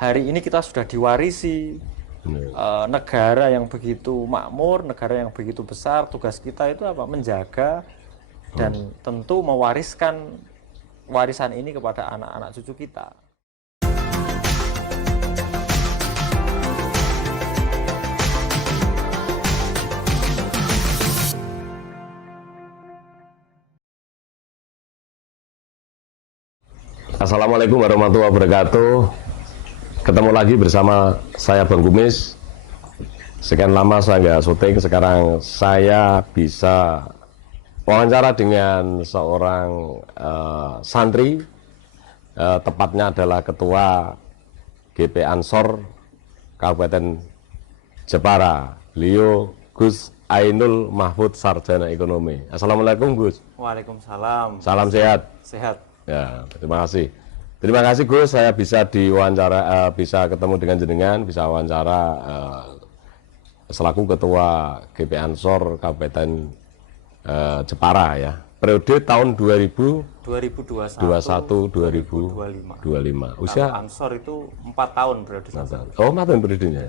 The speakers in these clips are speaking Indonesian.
hari ini kita sudah diwarisi negara yang begitu makmur, negara yang begitu besar. Tugas kita itu apa? Menjaga dan tentu mewariskan warisan ini kepada anak-anak cucu kita. Assalamualaikum warahmatullahi wabarakatuh. Ketemu lagi bersama saya Bang Kumis. Sekian lama saya nggak syuting, sekarang saya bisa wawancara dengan seorang santri, tepatnya adalah Ketua GP Ansor Kabupaten Jepara, beliau Gus Ainul Mahfud, Sarjana Ekonomi. Assalamualaikum Gus. Waalaikumsalam. Salam sehat. Sehat. Ya, terima kasih. Terima kasih Gus, saya bisa diwawancara, bisa ketemu dengan jenengan, bisa wawancara selaku Ketua GP Ansor Kabupaten Jepara ya. Periode tahun 2021 2025. Usia Kalau Ansor itu 4 tahun periode saya. Oh, 4 tahun periodenya.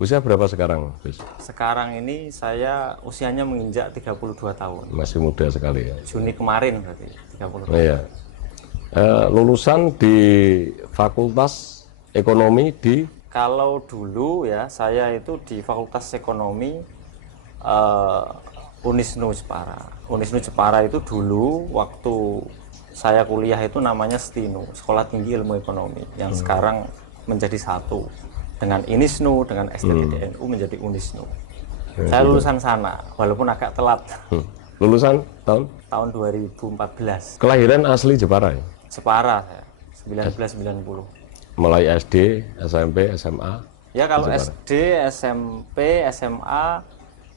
Usia berapa sekarang, Gus? Sekarang ini saya usianya menginjak 32 tahun. Masih muda sekali ya. Juni kemarin berarti 32. Iya. Lulusan di Fakultas Ekonomi di Kalau dulu ya, saya itu di Fakultas Ekonomi Unisnu Jepara. Unisnu Jepara itu dulu waktu saya kuliah itu namanya STINU, Sekolah Tinggi Ilmu Ekonomi, yang sekarang menjadi satu dengan INISNU, dengan STTDNU menjadi Unisnu. Saya lulusan sana, walaupun agak telat. lulusan tahun Tahun 2014. kelahiran asli Jepara ya? Jepara saya, 1990. Mulai SD, SMP, SMA. Ya kalau Jepara. SD, SMP, SMA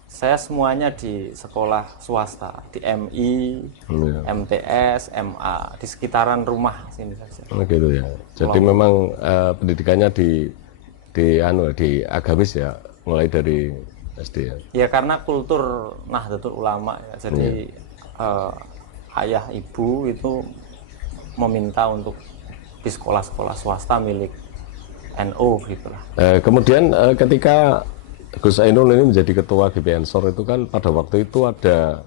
saya semuanya di sekolah swasta, di MI, MTS, MA, di sekitaran rumah sini saja. Oh, gitu ya. Jadi memang pendidikannya di agamis ya, mulai dari SD ya. Ya karena kultur Nahdlatul Ulama ya. Jadi ayah ibu itu meminta untuk di sekolah-sekolah swasta milik NU gitulah. Kemudian ketika Gus Ainul ini menjadi ketua GP Ansor itu kan pada waktu itu ada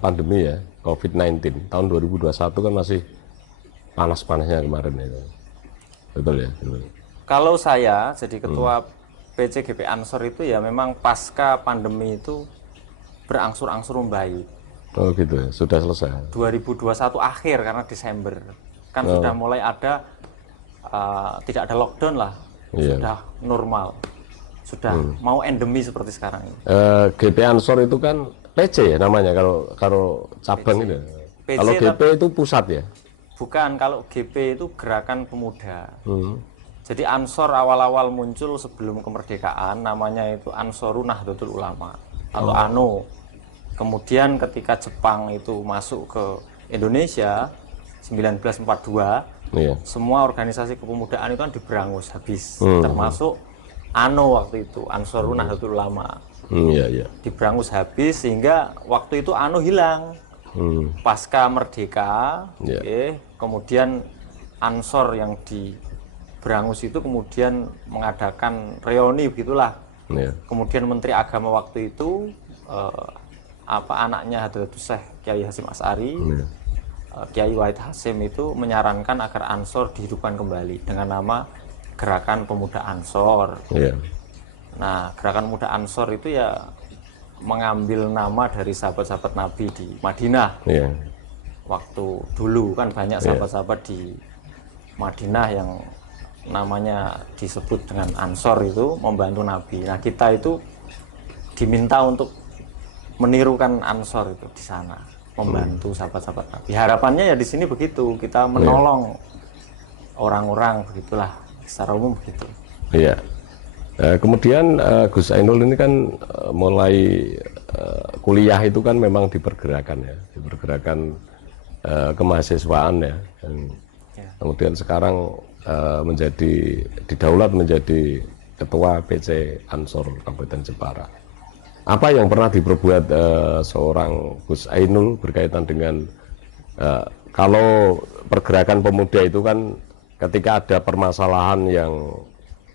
pandemi ya, COVID-19 tahun 2021 kan masih panas-panasnya kemarin itu. Betul ya? Kalau saya jadi ketua PC GP Ansor itu ya memang pasca pandemi itu berangsur-angsur membaik. Oh gitu ya, sudah selesai. 2021 akhir karena Desember kan sudah mulai ada tidak ada lockdown lah, sudah normal, sudah mau endemi seperti sekarang ini. GP Ansor itu kan PC ya namanya kalau cabang itu. PC Kalau GP itu pusat ya? Bukan, kalau GP itu Gerakan Pemuda. Jadi Ansor awal-awal muncul sebelum kemerdekaan namanya itu Ansorun Nahdlatul Ulama atau ANO. Kemudian ketika Jepang itu masuk ke Indonesia 1942, semua organisasi kepemudaan itu kan diberangus habis, termasuk ANO waktu itu, Ansorun Nahdlatul Ulama. Diberangus habis sehingga waktu itu ANO hilang. Pasca merdeka, kemudian Ansor yang diberangus itu kemudian mengadakan reuni begitulah. Kemudian Menteri Agama waktu itu anaknya Hadratus Syekh Kiai Hasyim Asy'ari, Kiai Wahid Hasyim itu menyarankan agar Ansor dihidupkan kembali dengan nama Gerakan Pemuda Ansor. Nah, Gerakan Pemuda Ansor itu ya mengambil nama dari sahabat-sahabat Nabi di Madinah. Waktu dulu kan banyak sahabat-sahabat di Madinah yang namanya disebut dengan Ansor itu membantu Nabi. Nah, kita itu diminta untuk menirukan Ansor itu di sana, membantu sahabat-sahabat Nabi. Harapannya ya di sini begitu, kita menolong orang-orang begitulah, secara umum begitu. Iya. Kemudian Gus Ainul ini kan mulai kuliah itu kan memang di pergerakan kemahasiswaan ya. Kemudian sekarang didaulat menjadi ketua PC Ansor Kabupaten Jepara. Apa yang pernah diperbuat seorang Gus Ainul berkaitan dengan kalau pergerakan pemuda itu kan ketika ada permasalahan yang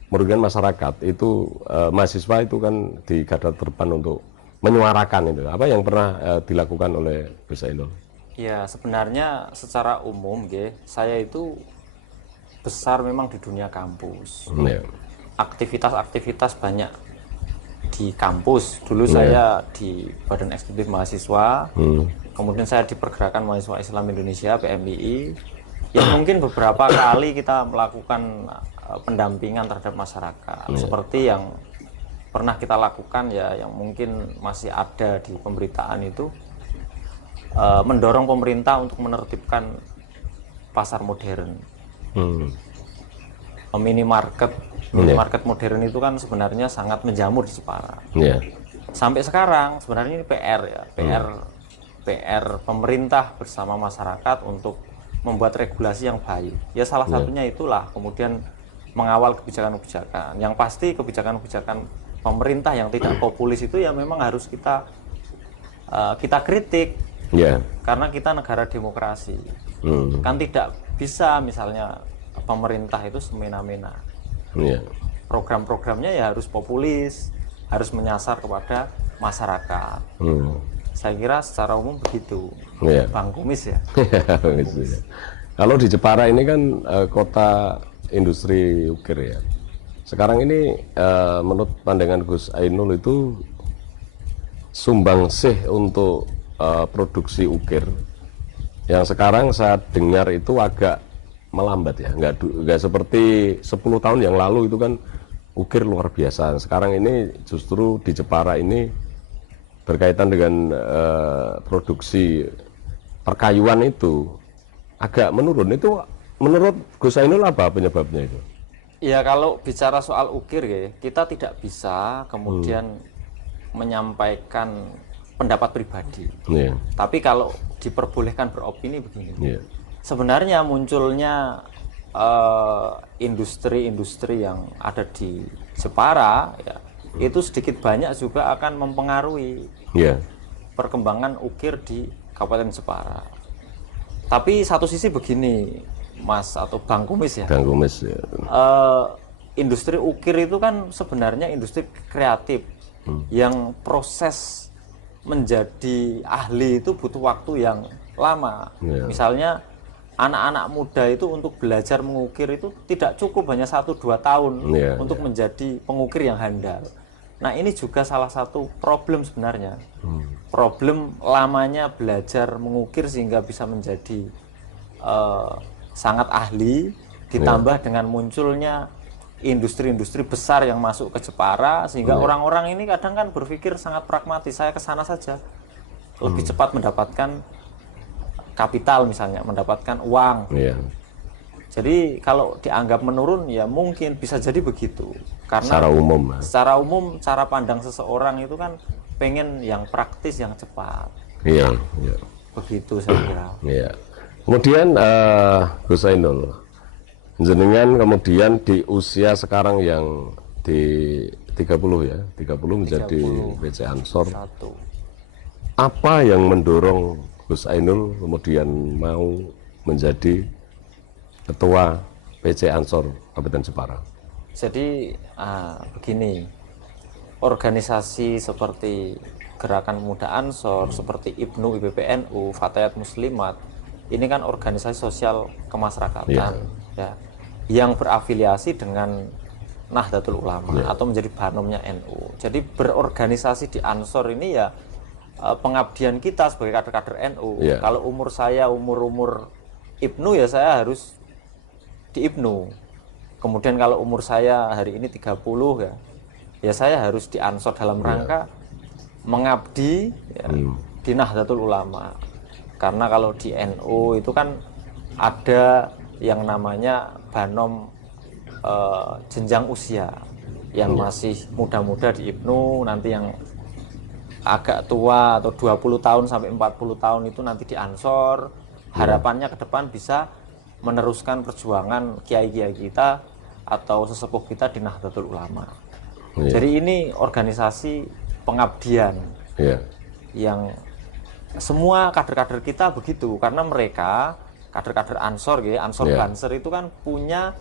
merugikan masyarakat itu mahasiswa itu kan di garda terdepan untuk menyuarakan itu. Apa yang pernah dilakukan oleh Gus Ainul? Ya sebenarnya secara umum saya itu besar memang di dunia kampus. Ya. Aktivitas-aktivitas banyak di kampus. Dulu saya di Badan Eksekutif Mahasiswa, kemudian saya di Pergerakan Mahasiswa Islam Indonesia (PMII). Ya mungkin beberapa kali kita melakukan pendampingan terhadap masyarakat, seperti yang pernah kita lakukan ya, yang mungkin masih ada di pemberitaan itu, mendorong pemerintah untuk menertibkan pasar modern. Minimarket modern itu kan sebenarnya sangat menjamur di Jepara. Sampai sekarang sebenarnya ini PR ya, PR pemerintah bersama masyarakat untuk membuat regulasi yang baik. Ya salah satunya itulah kemudian mengawal kebijakan-kebijakan. Yang pasti kebijakan-kebijakan pemerintah yang tidak populis itu ya memang harus kita kritik. Karena kita negara demokrasi. Kan tidak bisa misalnya pemerintah itu semena-mena. Program-programnya ya harus populis, harus menyasar kepada masyarakat. Saya kira secara umum begitu. Bang Kumis ya. Kalau di Jepara ini kan kota industri ukir ya. Sekarang ini menurut pandangan Gus Ainul itu sumbangsih untuk produksi ukir yang sekarang saya dengar itu agak melambat ya, nggak seperti 10 tahun yang lalu itu kan ukir luar biasa. Sekarang ini justru di Jepara ini berkaitan dengan produksi perkayuan itu agak menurun. Itu menurut Gus Ainul apa penyebabnya itu? Ya kalau bicara soal ukir ya, kita tidak bisa kemudian menyampaikan pendapat pribadi. Tapi kalau diperbolehkan beropini begini. Sebenarnya munculnya industri-industri yang ada di Jepara ya, itu sedikit banyak juga akan mempengaruhi perkembangan ukir di Kabupaten Jepara. Tapi satu sisi begini, Mas atau Bang Kumis ya. Bang Kumis ya. Industri ukir itu kan sebenarnya industri kreatif yang proses menjadi ahli itu butuh waktu yang lama. Misalnya anak-anak muda itu untuk belajar mengukir itu tidak cukup hanya 1-2 tahun untuk menjadi pengukir yang handal. Nah ini juga salah satu problem sebenarnya. Problem lamanya belajar mengukir sehingga bisa menjadi sangat ahli, ditambah dengan munculnya industri-industri besar yang masuk ke Jepara, sehingga orang-orang ini kadang kan berpikir sangat pragmatis, saya ke sana saja lebih cepat mendapatkan kapital, misalnya mendapatkan uang. Jadi kalau dianggap menurun ya mungkin bisa jadi begitu, karena secara umum cara pandang seseorang itu kan pengen yang praktis, yang cepat. Begitu saya kira. Kemudian Gus Ainul, jenengan kemudian di usia sekarang yang di 30 ya, 30 menjadi PC Ansor. Apa yang mendorong Gus Ainul kemudian mau menjadi ketua PC Ansor Kabupaten Jepara? Jadi begini, organisasi seperti Gerakan Pemuda Ansor, seperti IPNU, IPPNU, Fatayat Muslimat, ini kan organisasi sosial kemasyarakatan ya, yang berafiliasi dengan Nahdlatul Ulama atau menjadi banomnya NU. Jadi berorganisasi di Ansor ini ya pengabdian kita sebagai kader-kader NU. Kalau umur saya umur IPNU ya saya harus di IPNU. Kemudian kalau umur saya hari ini 30 ya saya harus di Ansor dalam rangka mengabdi di Nahdlatul Ulama. Karena kalau di NU itu kan ada yang namanya banom jenjang usia, yang masih muda-muda di IPNU, nanti yang agak tua atau 20 tahun sampai 40 tahun itu nanti di Ansor. Harapannya ke depan bisa meneruskan perjuangan kiai-kiai kita atau sesepuh kita di Nahdlatul Ulama. Jadi ini organisasi pengabdian yang semua kader-kader kita begitu, karena mereka kader-kader Ansor, ya, Ansor Banser itu kan punya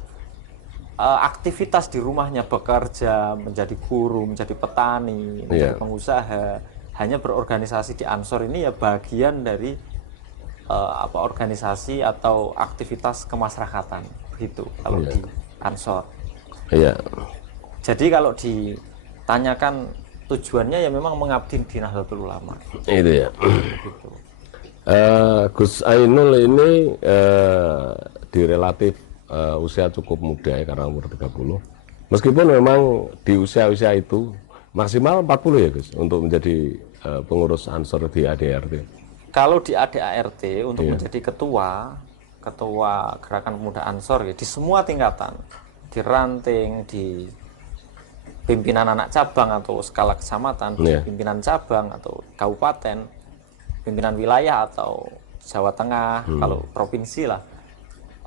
aktivitas di rumahnya, bekerja, menjadi guru, menjadi petani, menjadi pengusaha, hanya berorganisasi di Ansor ini ya bagian dari organisasi atau aktivitas kemasyarakatan, begitu kalau di Ansor. Iya. Jadi kalau ditanyakan tujuannya ya memang mengabdi di Nahdlatul Ulama. Itu ya. Gitu. Gus Ainul ini di relatif usia cukup muda ya, karena umur 30. Meskipun memang di usia-usia itu maksimal 40 ya Gus untuk menjadi pengurus Ansor di ADART. Kalau di ADART untuk menjadi ketua Gerakan Pemuda Ansor ya, di semua tingkatan, di ranting, di pimpinan anak cabang atau skala kecamatan, di pimpinan cabang atau kabupaten, pimpinan wilayah atau Jawa Tengah, kalau provinsi lah,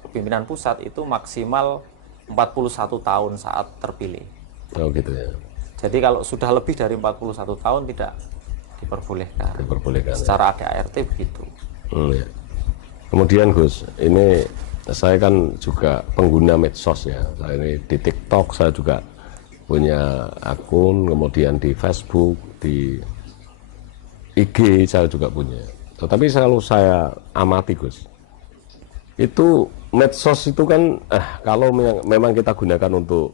pimpinan pusat itu maksimal 41 tahun saat terpilih. Oh gitu ya. Jadi kalau sudah lebih dari 41 tahun tidak diperbolehkan. Secara ADART begitu. Ya. Kemudian Gus, ini saya kan juga pengguna medsos ya. Saya ini di TikTok saya juga punya akun, kemudian di Facebook, di IG saya juga punya. Tetapi selalu saya amati Gus, itu medsos itu kan kalau memang kita gunakan untuk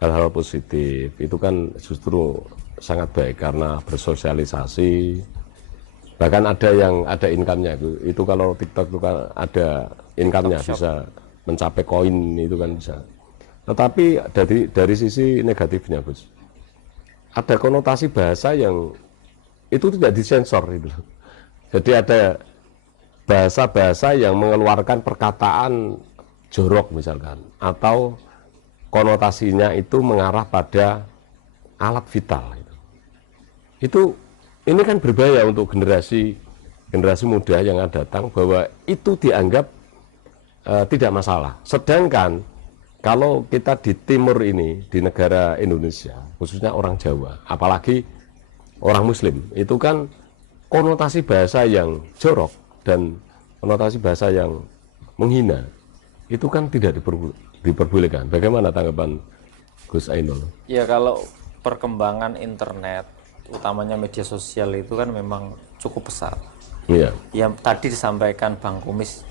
hal-hal positif itu kan justru sangat baik karena bersosialisasi, bahkan ada yang ada income-nya itu kalau TikTok itu kan ada income-nya, bisa mencapai koin itu kan bisa. Tetapi dari sisi negatifnya Gus, ada konotasi bahasa yang itu tidak disensor itu. Jadi ada bahasa-bahasa yang mengeluarkan perkataan jorok misalkan, atau konotasinya itu mengarah pada alat vital. Itu ini kan berbahaya untuk generasi muda yang akan datang, bahwa itu dianggap tidak masalah. Sedangkan kalau kita di timur ini, di negara Indonesia, khususnya orang Jawa, apalagi orang Muslim, itu kan konotasi bahasa yang jorok dan konotasi bahasa yang menghina itu kan tidak diperbolehkan. Bagaimana tanggapan Gus Ainul? Ya kalau perkembangan internet, utamanya media sosial itu kan memang cukup pesat. Iya. Yang tadi disampaikan Bang Kumis,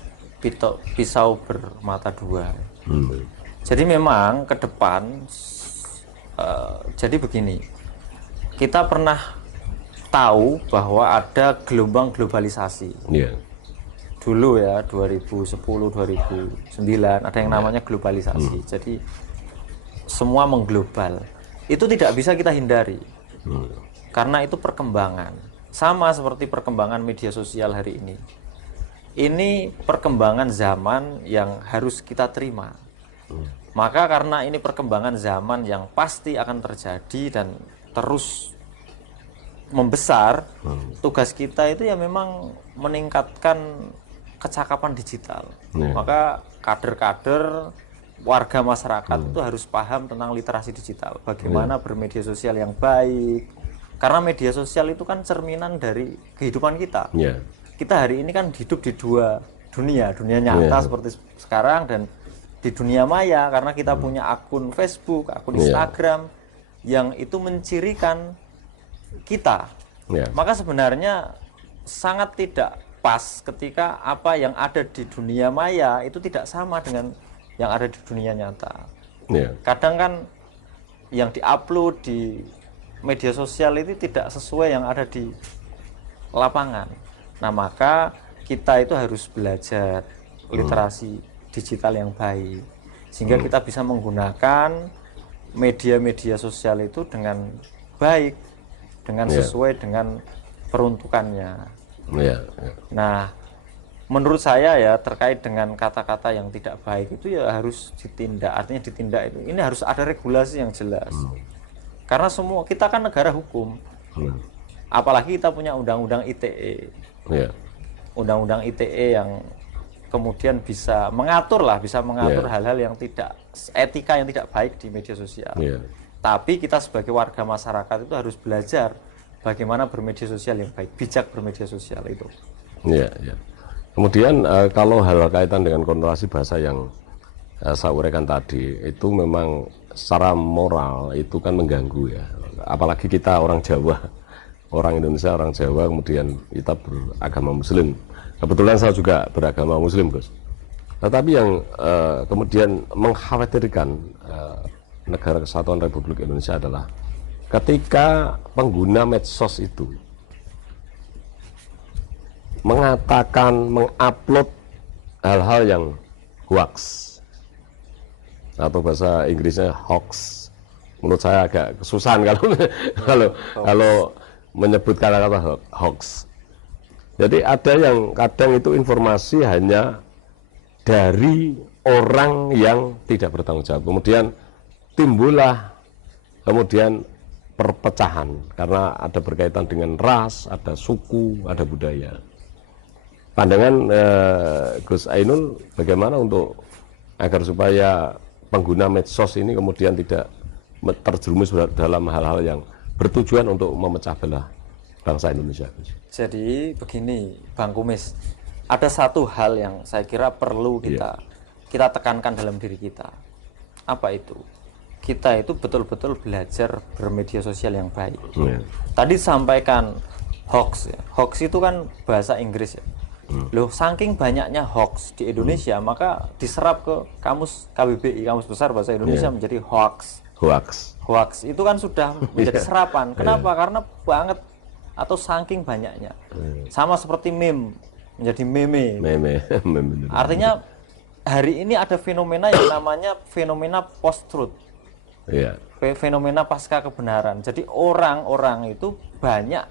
pisau bermata dua. Jadi memang ke depan, jadi begini, kita pernah tahu bahwa ada gelombang globalisasi. Iya. Dulu ya 2010, 2009 ada yang namanya globalisasi. Jadi semua mengglobal. Itu tidak bisa kita hindari. Karena itu perkembangan. Sama seperti perkembangan media sosial hari ini. Ini perkembangan zaman yang harus kita terima. Maka karena ini perkembangan zaman yang pasti akan terjadi dan terus membesar, tugas kita itu ya memang meningkatkan kecakapan digital. Maka kader-kader warga masyarakat itu harus paham tentang literasi digital, bagaimana bermedia sosial yang baik, karena media sosial itu kan cerminan dari kehidupan kita. Kita hari ini kan hidup di dua dunia nyata seperti sekarang, dan di dunia maya, karena kita punya akun Facebook, akun Instagram yang itu mencirikan kita. Maka sebenarnya sangat tidak pas ketika apa yang ada di dunia maya itu tidak sama dengan yang ada di dunia nyata. Kadang kan yang diupload di media sosial itu tidak sesuai yang ada di lapangan. Nah, maka kita itu harus belajar literasi digital yang baik, sehingga kita bisa menggunakan media-media sosial itu dengan baik, dengan sesuai dengan peruntukannya. Nah, menurut saya ya terkait dengan kata-kata yang tidak baik itu ya harus ditindak. Artinya ditindak itu, ini harus ada regulasi yang jelas. Karena semua kita kan negara hukum. Apalagi kita punya undang-undang ITE. Undang-undang ITE yang kemudian bisa mengatur hal-hal yang tidak, etika yang tidak baik di media sosial. Tapi kita sebagai warga masyarakat itu harus belajar bagaimana bermedia sosial yang baik, bijak bermedia sosial itu. Kemudian kalau hal kaitan dengan konotasi bahasa yang saya uraikan tadi, itu memang secara moral itu kan mengganggu ya. Apalagi kita orang Jawa, orang Indonesia, orang Jawa, kemudian kita beragama Muslim. Kebetulan saya juga beragama Muslim, Gus. Tetapi yang kemudian mengkhawatirkan Negara Kesatuan Republik Indonesia adalah ketika pengguna medsos itu mengatakan, mengupload hal-hal yang hoax atau bahasa Inggrisnya hoax. Menurut saya agak kesusahan kalau menyebut kata-kata hoax. Jadi ada yang kadang itu informasi hanya dari orang yang tidak bertanggung jawab. Kemudian timbullah kemudian perpecahan karena ada berkaitan dengan ras, ada suku, ada budaya. Pandangan Gus Ainul bagaimana untuk agar supaya pengguna medsos ini kemudian tidak terjerumus dalam hal-hal yang bertujuan untuk memecah belah bangsa Indonesia. Jadi begini, Bang Kumis, ada satu hal yang saya kira perlu kita tekankan dalam diri kita. Apa itu? Kita itu betul-betul belajar bermedia sosial yang baik. Tadi sampaikan hoax ya. Hoax itu kan bahasa Inggris ya. Loh, saking banyaknya hoax di Indonesia, maka diserap ke kamus KBBI, Kamus Besar Bahasa Indonesia menjadi hoax. Hoax itu kan sudah menjadi serapan. Kenapa? Karena banget atau saking banyaknya. Sama seperti meme menjadi meme. Artinya hari ini ada fenomena yang namanya fenomena post-truth. Fenomena pasca kebenaran. Jadi orang-orang itu banyak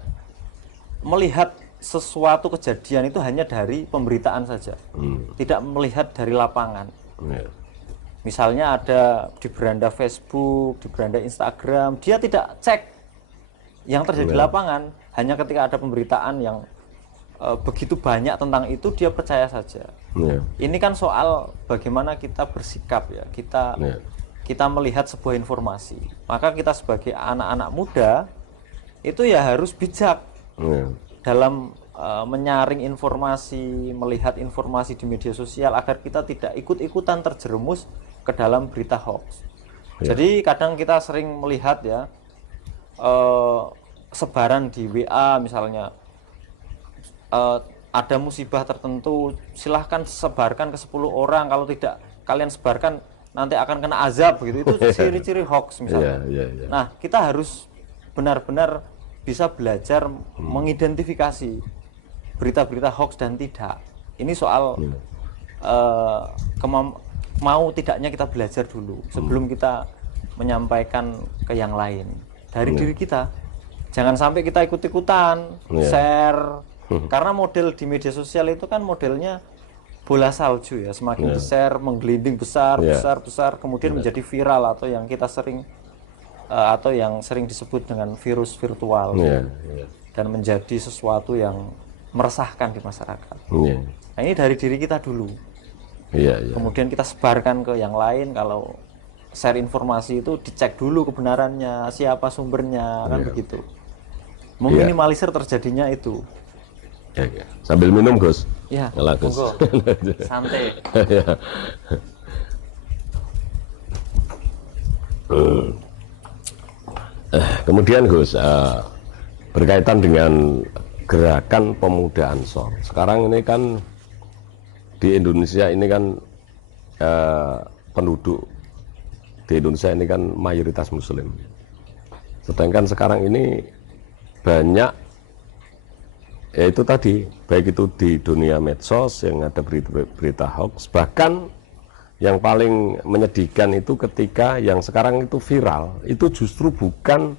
melihat sesuatu kejadian itu hanya dari pemberitaan saja, tidak melihat dari lapangan. Misalnya ada di beranda Facebook, di beranda Instagram, dia tidak cek yang terjadi di lapangan, hanya ketika ada pemberitaan yang begitu banyak tentang itu dia percaya saja. Ini kan soal bagaimana kita bersikap ya, kita melihat sebuah informasi. Maka kita sebagai anak-anak muda itu ya harus bijak dalam menyaring informasi, melihat informasi di media sosial agar kita tidak ikut-ikutan terjerumus ke dalam berita hoax. Jadi kadang kita sering melihat ya sebaran di WA misalnya, ada musibah tertentu, silahkan sebarkan ke 10 orang, kalau tidak kalian sebarkan nanti akan kena azab begitu. Itu ciri-ciri hoax misalnya. Nah, kita harus benar-benar bisa belajar mengidentifikasi berita-berita hoax dan tidak. Ini soal mau tidaknya kita belajar dulu sebelum kita menyampaikan ke yang lain dari diri kita. Jangan sampai kita ikut-ikutan share, karena model di media sosial itu kan modelnya bola salju ya, semakin di-share menggelinding besar, kemudian menjadi viral atau yang kita sering atau yang sering disebut dengan virus virtual dan menjadi sesuatu yang meresahkan di masyarakat. Nah, ini dari diri kita dulu. Kemudian kita sebarkan ke yang lain. Kalau share informasi itu dicek dulu kebenarannya, siapa sumbernya, kan begitu. Meminimalisir terjadinya itu. Sambil minum, Gus. Ya, Gus. Santai. Kemudian Gus, berkaitan dengan gerakan pemuda Ansor. Sekarang ini kan di Indonesia ini kan penduduk di Indonesia ini kan mayoritas Muslim. Sedangkan sekarang ini banyak, yaitu tadi, baik itu di dunia medsos yang ada berita hoax, bahkan yang paling menyedihkan itu ketika yang sekarang itu viral, itu justru bukan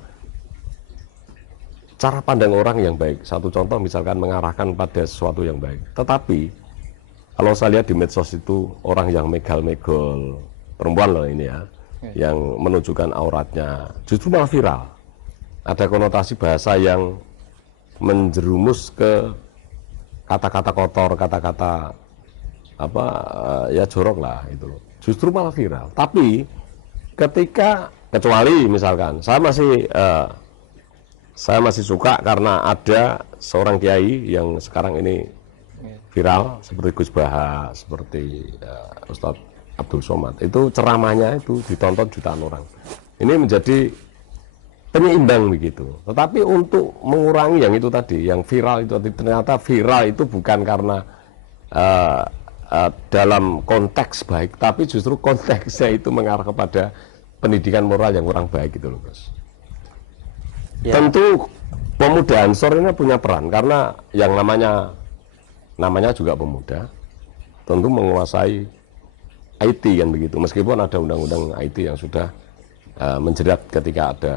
cara pandang orang yang baik. Satu contoh misalkan mengarahkan pada sesuatu yang baik. Tetapi kalau saya lihat di medsos itu orang yang megal-megol, perempuan loh ini ya, yang menunjukkan auratnya, justru malah viral. Ada konotasi bahasa yang menjerumus ke kata-kata kotor, kata-kata apa ya jorok lah itu. Justru malah viral. Tapi ketika, kecuali misalkan saya masih suka karena ada seorang kiai yang sekarang ini viral seperti Gus Baha, seperti Ustadz Abdul Somad, itu ceramahnya itu ditonton jutaan orang. Ini menjadi penyeimbang begitu. Tetapi untuk mengurangi yang itu tadi, yang viral itu ternyata viral itu bukan karena dalam konteks baik, tapi justru konteksnya itu mengarah kepada pendidikan moral yang kurang baik gitu loh, Gus. Ya. Tentu pemuda Ansor ini punya peran karena yang namanya juga pemuda, tentu menguasai IT kan begitu. Meskipun ada undang-undang IT yang sudah menjerat ketika ada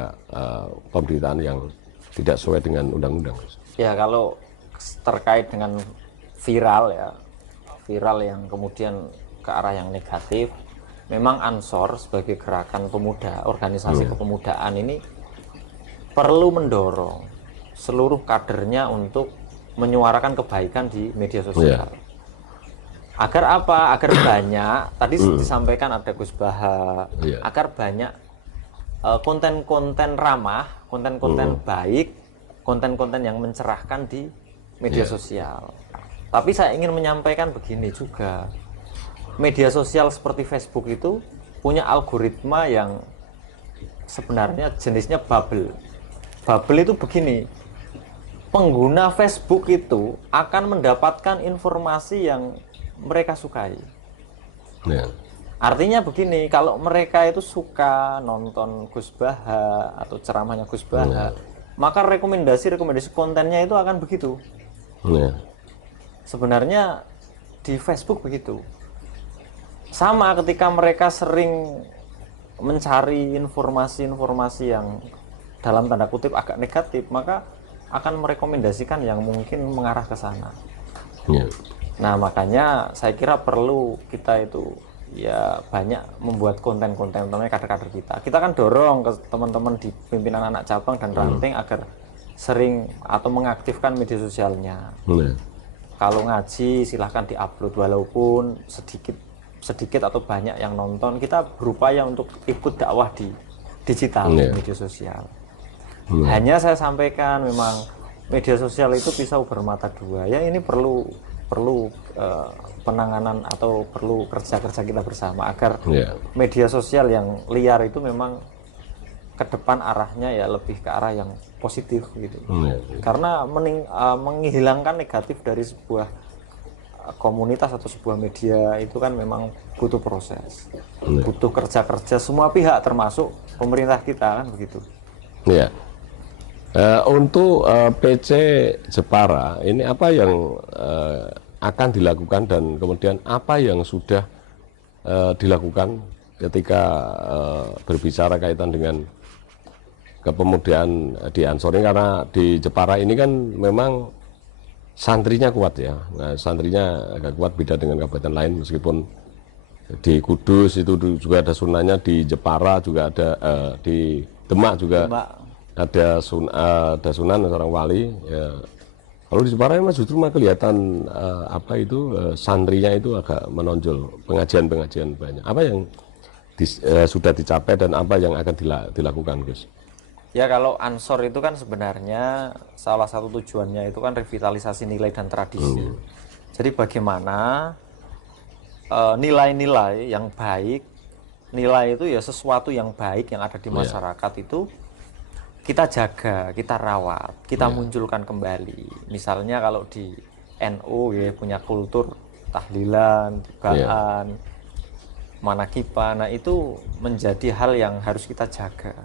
pemberitaan yang tidak sesuai dengan undang-undang. Ya, kalau terkait dengan viral ya, viral yang kemudian ke arah yang negatif, memang Ansor sebagai gerakan pemuda, organisasi kepemudaan ini perlu mendorong seluruh kadernya untuk menyuarakan kebaikan di media sosial. Agar apa? Agar banyak, tadi disampaikan ada Gus Baha, agar banyak konten-konten ramah, konten-konten baik, konten-konten yang mencerahkan di media sosial. Tapi saya ingin menyampaikan begini juga, media sosial seperti Facebook itu punya algoritma yang sebenarnya jenisnya bubble. Bubble itu begini, pengguna Facebook itu akan mendapatkan informasi yang mereka sukai. Artinya begini, kalau mereka itu suka nonton Gus Baha atau ceramahnya Gus Baha, maka rekomendasi kontennya itu akan begitu. Sebenarnya di Facebook begitu. Sama ketika mereka sering mencari informasi-informasi yang dalam tanda kutip agak negatif, maka akan merekomendasikan yang mungkin mengarah ke sana. Nah, makanya saya kira perlu kita itu ya banyak membuat konten-konten teman kader-kader kita. Kita kan dorong ke teman-teman di pimpinan anak cabang dan ranting agar sering atau mengaktifkan media sosialnya. Kalau ngaji silahkan diupload, walaupun sedikit atau banyak yang nonton, kita berupaya untuk ikut dakwah di digital, media sosial. Hanya saya sampaikan memang media sosial itu pisau bermata dua. Ya, ini perlu penanganan atau perlu kerja-kerja kita bersama agar media sosial yang liar itu memang ke depan arahnya ya lebih ke arah yang positif gitu. Karena menghilangkan negatif dari sebuah komunitas atau sebuah media itu kan memang butuh proses, butuh kerja-kerja semua pihak termasuk pemerintah kita kan begitu. Untuk PC Jepara ini apa yang akan dilakukan dan kemudian apa yang sudah dilakukan ketika berbicara kaitan dengan kepemudaan di Ansor ini, karena di Jepara ini kan memang santrinya kuat ya. Nah, santrinya agak kuat beda dengan kabupaten lain, meskipun di Kudus itu juga ada sunahnya, di Jepara juga ada, di Demak juga ada sunan seorang wali ya. Kalau di Jepara memang justru kelihatan santrinya itu agak menonjol, pengajian banyak. Apa yang sudah dicapai dan apa yang akan dilakukan, Gus? Ya, kalau Ansor itu kan sebenarnya salah satu tujuannya itu kan revitalisasi nilai dan tradisi. Jadi bagaimana nilai-nilai yang baik, nilai itu ya sesuatu yang baik yang ada di masyarakat itu kita jaga, kita rawat, kita munculkan kembali. Misalnya kalau di NU ya punya kultur tahlilan, tibaan, manakipan. Nah, itu menjadi hal yang harus kita jaga.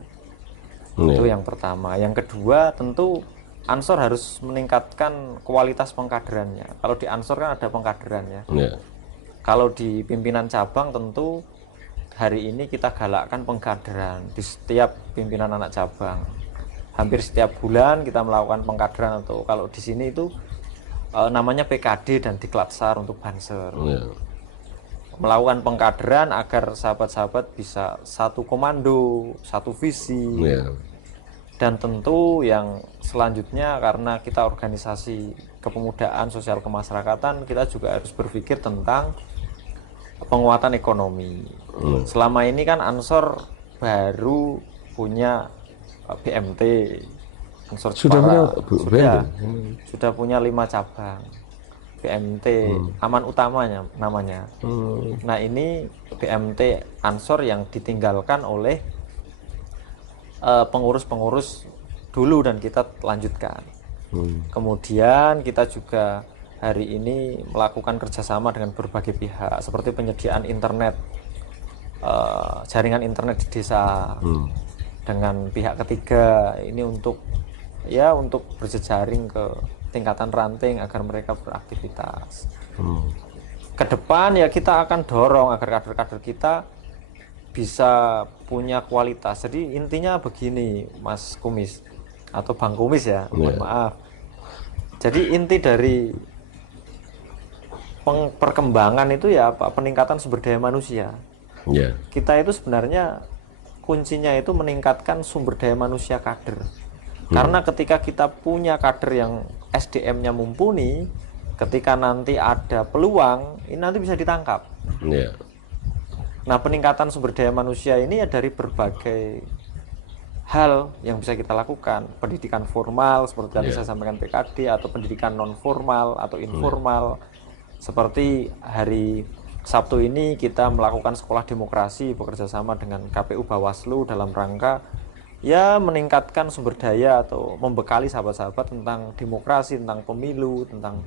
Itu yang pertama. Yang kedua, tentu Ansor harus meningkatkan kualitas pengkaderannya. Kalau di Ansor kan ada pengkaderannya. Kalau di pimpinan cabang tentu hari ini kita galakkan pengkaderan di setiap pimpinan anak cabang. Hampir setiap bulan kita melakukan pengkaderan, atau kalau di sini itu namanya PKD dan Diklatsar untuk Banser. Melakukan pengkaderan agar sahabat-sahabat bisa satu komando, satu visi. Dan tentu yang selanjutnya, karena kita organisasi kepemudaan sosial kemasyarakatan, kita juga harus berpikir tentang penguatan ekonomi. Selama ini kan Ansor baru punya BMT, Ansor Jepara sudah punya 5 cabang. BMT Aman Utamanya namanya. Nah ini BMT Ansor yang ditinggalkan oleh pengurus-pengurus dulu dan kita lanjutkan. Kemudian kita juga hari ini melakukan kerjasama dengan berbagai pihak seperti penyediaan internet, jaringan internet di desa dengan pihak ketiga ini untuk berjejaring ke tingkatan ranting agar mereka beraktivitas. Ke depan ya kita akan dorong agar kader-kader kita bisa punya kualitas. Jadi intinya begini, Mas Kumis atau Bang Kumis ya, mohon maaf. Jadi inti dari perkembangan itu ya apa? Peningkatan sumber daya manusia. Kita itu sebenarnya kuncinya itu meningkatkan sumber daya manusia kader. Karena ketika kita punya kader yang SDM-nya mumpuni, ketika nanti ada peluang, ini nanti bisa ditangkap. Nah, peningkatan sumber daya manusia ini ya dari berbagai hal yang bisa kita lakukan. Pendidikan formal, seperti tadi saya sampaikan PKD, atau pendidikan non formal atau informal. Seperti hari Sabtu ini kita melakukan sekolah demokrasi bekerja sama dengan KPU Bawaslu dalam rangka ya meningkatkan sumber daya atau membekali sahabat-sahabat tentang demokrasi, tentang pemilu, tentang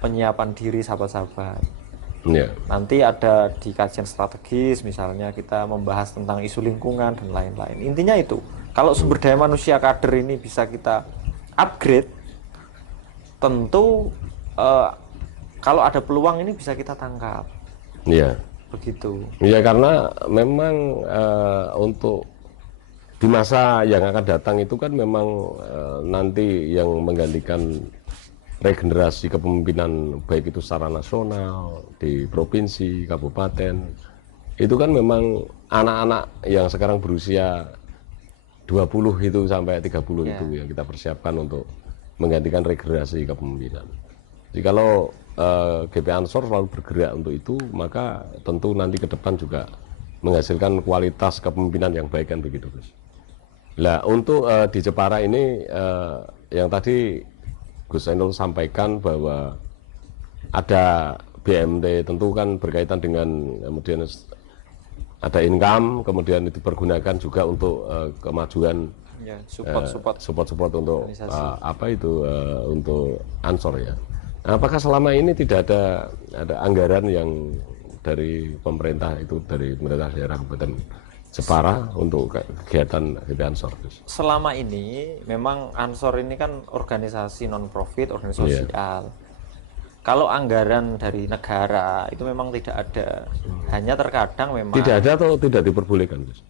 penyiapan diri sahabat-sahabat. Nanti ada di kajian strategis misalnya kita membahas tentang isu lingkungan dan lain-lain. Intinya itu, kalau sumber daya manusia kader ini bisa kita upgrade, tentu kalau ada peluang ini bisa kita tangkap. Begitu. Karena memang untuk di masa yang akan datang itu kan memang nanti yang menggantikan regenerasi kepemimpinan baik itu secara nasional, di provinsi, kabupaten, itu kan memang anak-anak yang sekarang berusia 20 itu sampai 30 itu yang kita persiapkan untuk menggantikan regenerasi kepemimpinan. Jadi kalau GP Ansor selalu bergerak untuk itu, maka tentu nanti ke depan juga menghasilkan kualitas kepemimpinan yang baik kan begitu, Gus. Nah, untuk di Jepara ini yang tadi Gus Ainul sampaikan bahwa ada BMT, tentu kan berkaitan dengan kemudian ada income, kemudian itu dipergunakan juga untuk kemajuan support untuk untuk Ansor ya. Nah, apakah selama ini tidak ada anggaran yang dari pemerintah itu, dari pemerintah daerah Kabupaten Jepara untuk kegiatan GP Ansor? Selama ini memang Ansor ini kan organisasi non profit, organisasi sosial. Kalau anggaran dari negara itu memang tidak ada. Hanya terkadang memang tidak ada atau tidak diperbolehkan, Gus?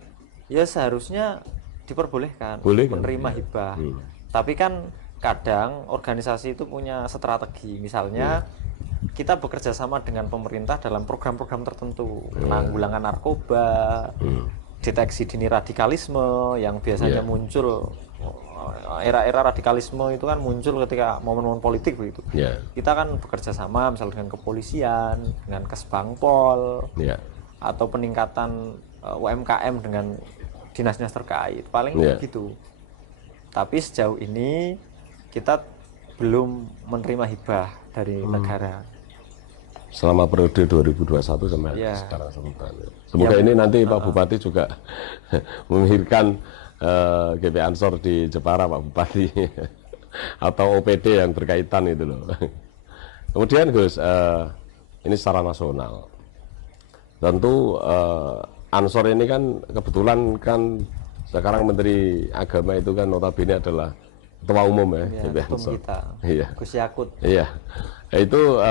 Ya seharusnya diperbolehkan menerima hibah. Tapi kan kadang organisasi itu punya strategi. Misalnya kita bekerja sama dengan pemerintah dalam program-program tertentu, penanggulangan narkoba, deteksi dini radikalisme yang biasanya muncul, era-era radikalisme itu kan muncul ketika momen-momen politik begitu. Kita kan bekerja sama misalnya dengan kepolisian, dengan Kesbangpol, atau peningkatan UMKM dengan dinas-dinas terkait, paling begitu. Tapi sejauh ini kita belum menerima hibah dari negara. Selama periode 2021 sampai sekarang sebentar. Semoga ini nanti Pak Bupati juga memikirkan GP Ansor di Jepara, Pak Bupati, atau OPD yang berkaitan itu loh. Kemudian Gus, ini secara nasional. Tentu Ansor ini kan kebetulan kan sekarang Menteri Agama itu kan notabene adalah Ketua Umum ya, GP Ansor. Gus Yakut. Iya. Itu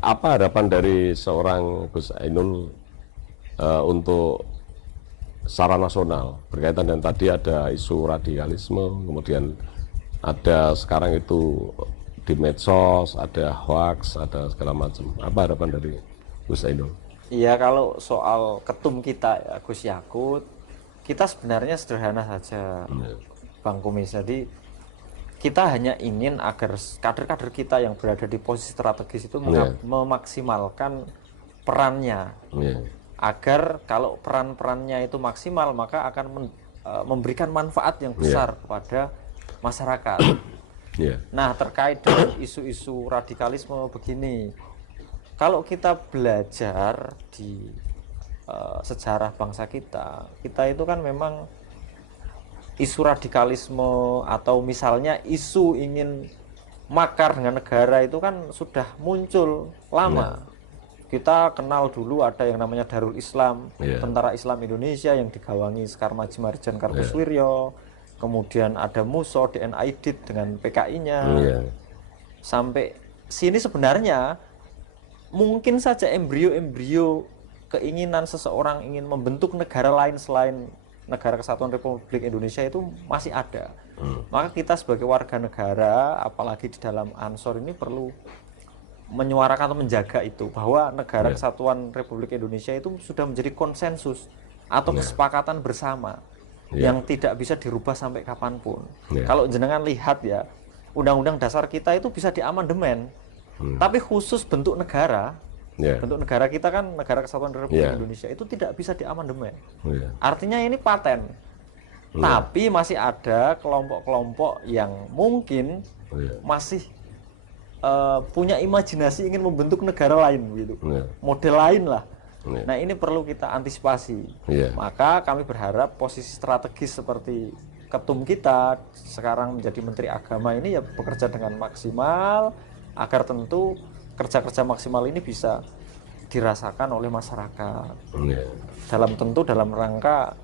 apa harapan dari seorang Gus Ainul untuk secara nasional berkaitan dengan tadi ada isu radikalisme, kemudian ada sekarang itu di medsos, ada hoax, ada segala macam. Apa harapan dari Gus Ainul? Iya, kalau soal ketum kita ya Gus Yakut, kita sebenarnya sederhana saja, Bang Kumis. Jadi kita hanya ingin agar kader-kader kita yang berada di posisi strategis itu memaksimalkan perannya, agar kalau peran-perannya itu maksimal maka akan memberikan manfaat yang besar kepada masyarakat. Yeah. Nah, terkait dengan isu-isu radikalisme begini, kalau kita belajar di sejarah bangsa kita itu kan memang isu radikalisme atau misalnya isu ingin makar dengan negara itu kan sudah muncul lama. Kita kenal dulu ada yang namanya Darul Islam, Tentara Islam Indonesia yang digawangi Sekar Maji Marjan Kartosuwiryo, kemudian ada Muso DN Aidit dengan PKI-nya. Sampai sini sebenarnya mungkin saja embrio-embrio keinginan seseorang ingin membentuk negara lain selain Negara Kesatuan Republik Indonesia itu masih ada. Maka kita sebagai warga negara, apalagi di dalam Ansor ini perlu menyuarakan atau menjaga itu, bahwa Negara Kesatuan Republik Indonesia itu sudah menjadi konsensus atau kesepakatan bersama yang tidak bisa dirubah sampai kapanpun. Kalau jenengan lihat ya, Undang-Undang Dasar kita itu bisa diamandemen, tapi khusus bentuk negara, bentuk negara kita kan Negara Kesatuan Republik Indonesia itu tidak bisa diamandemen. Artinya ini paten. Tapi masih ada kelompok-kelompok yang mungkin masih punya imajinasi ingin membentuk negara lain gitu, model lain lah. Nah, ini perlu kita antisipasi. Maka kami berharap posisi strategis seperti ketum kita sekarang menjadi Menteri Agama ini ya bekerja dengan maksimal agar tentu kerja-kerja maksimal ini bisa dirasakan oleh masyarakat. Dalam rangka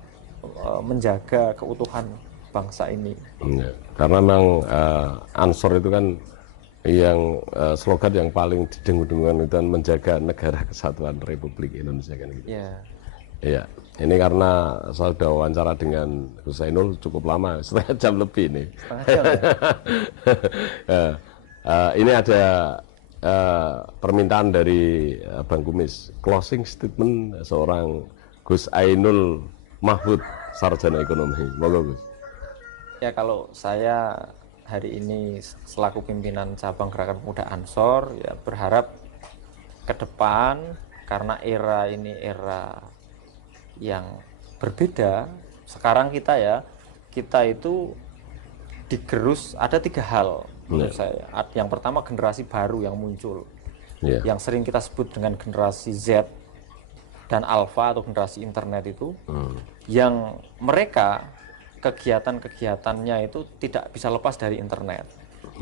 menjaga keutuhan bangsa ini. Karena memang Ansor itu kan yang slogan yang paling didengung-dengungkan itu kan menjaga Negara Kesatuan Republik Indonesia kan gitu. Iya. Ini karena saya sudah wawancara dengan Gus Ainul cukup lama, setengah jam lebih ini. Ini ada permintaan dari Bang Kumis, closing statement seorang Gus Ainul Mahfud, sarjana ekonomi. Monggo Gus. Ya, kalau saya hari ini selaku pimpinan cabang Gerakan Pemuda Ansor ya berharap ke depan, karena era ini era yang berbeda. Sekarang kita itu digerus ada 3 hal menurut saya. Yang pertama, generasi baru yang muncul, yang sering kita sebut dengan generasi Z dan Alpha atau generasi internet itu, yang mereka kegiatan-kegiatannya itu tidak bisa lepas dari internet,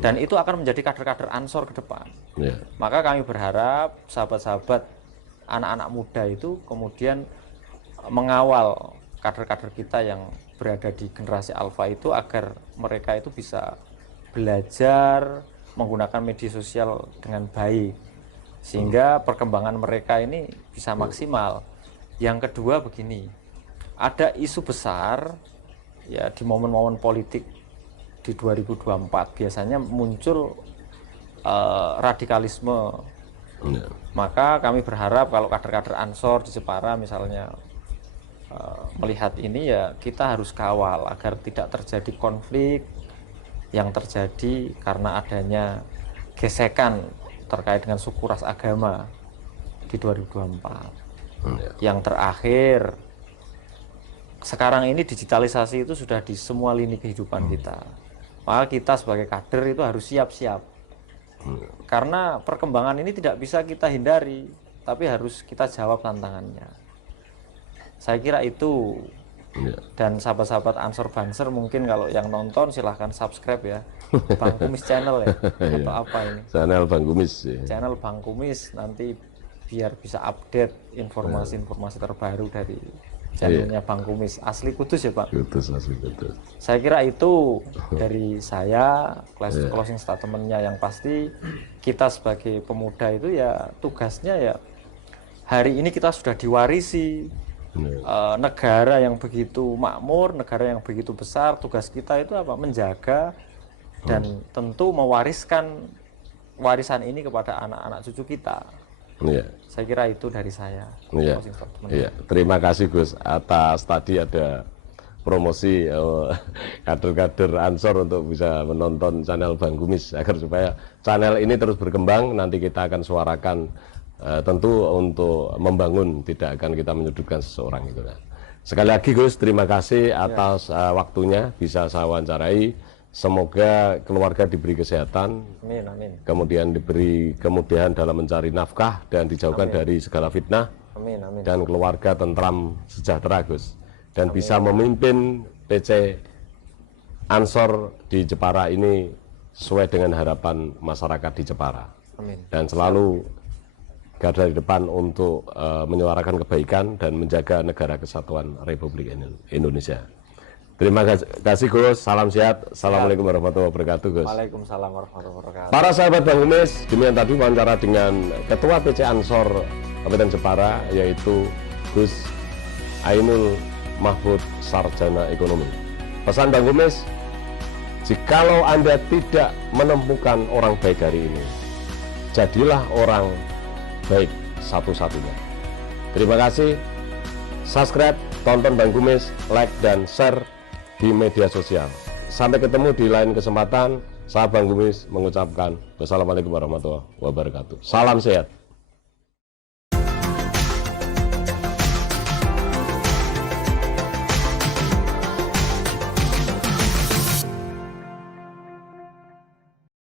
dan itu akan menjadi kader-kader Ansor ke depan. Maka kami berharap sahabat-sahabat anak-anak muda itu kemudian mengawal kader-kader kita yang berada di generasi Alpha itu agar mereka itu bisa belajar menggunakan media sosial dengan baik sehingga perkembangan mereka ini bisa maksimal. Yang kedua begini, ada isu besar ya di momen-momen politik di 2024 biasanya muncul radikalisme. Maka kami berharap kalau kader-kader Ansor di Jepara misalnya melihat ini ya kita harus kawal agar tidak terjadi konflik yang terjadi karena adanya gesekan terkait dengan suku ras agama di 2024. Yang terakhir, sekarang ini digitalisasi itu sudah di semua lini kehidupan kita. Maka kita sebagai kader itu harus siap-siap. Karena perkembangan ini tidak bisa kita hindari, tapi harus kita jawab tantangannya. Saya kira itu. Dan sahabat-sahabat Ansor Banser mungkin kalau yang nonton silahkan subscribe ya Bang Kumis channel ya, atau apa ini? Channel Bang Kumis. Channel Bang Kumis, nanti biar bisa update informasi-informasi terbaru dari channelnya Bang Kumis. Asli Kudus ya Pak? Kudus, asli Kudus. Saya kira itu dari saya, closing statementnya yang pasti kita sebagai pemuda itu ya tugasnya ya hari ini kita sudah diwarisi negara yang begitu makmur, negara yang begitu besar. Tugas kita itu apa? Menjaga dan tentu mewariskan warisan ini kepada anak-anak cucu kita. Saya kira itu dari saya. Terima kasih Gus atas tadi ada promosi kader-kader Ansor untuk bisa menonton channel Bang Kumis agar supaya channel ini terus berkembang. Nanti kita akan suarakan tentu untuk membangun, tidak akan kita menyudutkan seseorang itu. Sekali lagi Gus, terima kasih atas waktunya bisa saya wawancarai. Semoga keluarga diberi kesehatan, Amin, amin. kemudian diberi kemudahan dalam mencari nafkah dan dijauhkan dari segala fitnah, Amin, amin. dan keluarga tentram sejahtera, Gus, dan bisa memimpin PC Ansor di Jepara ini sesuai dengan harapan masyarakat di Jepara, Amin. dan selalu garda di depan untuk menyuarakan kebaikan dan menjaga negara kesatuan Republik Indonesia. Terima kasih Gus, salam sehat. Assalamualaikum warahmatullahi wabarakatuh, Gus. Waalaikumsalam warahmatullahi wabarakatuh. Para sahabat Bang Kumis, demikian tadi wawancara dengan Ketua PC Ansor Kabupaten Jepara, yaitu Gus Ainul Mahfud, Sarjana Ekonomi. Pesan Bang Kumis, jikalau Anda tidak menemukan orang baik hari ini, jadilah orang baik satu-satunya. Terima kasih. Subscribe, tonton Bang Kumis, like dan share di media sosial. Sampai ketemu di lain kesempatan. Saya Bang Kumis mengucapkan wassalamualaikum warahmatullahi wabarakatuh. Salam sehat.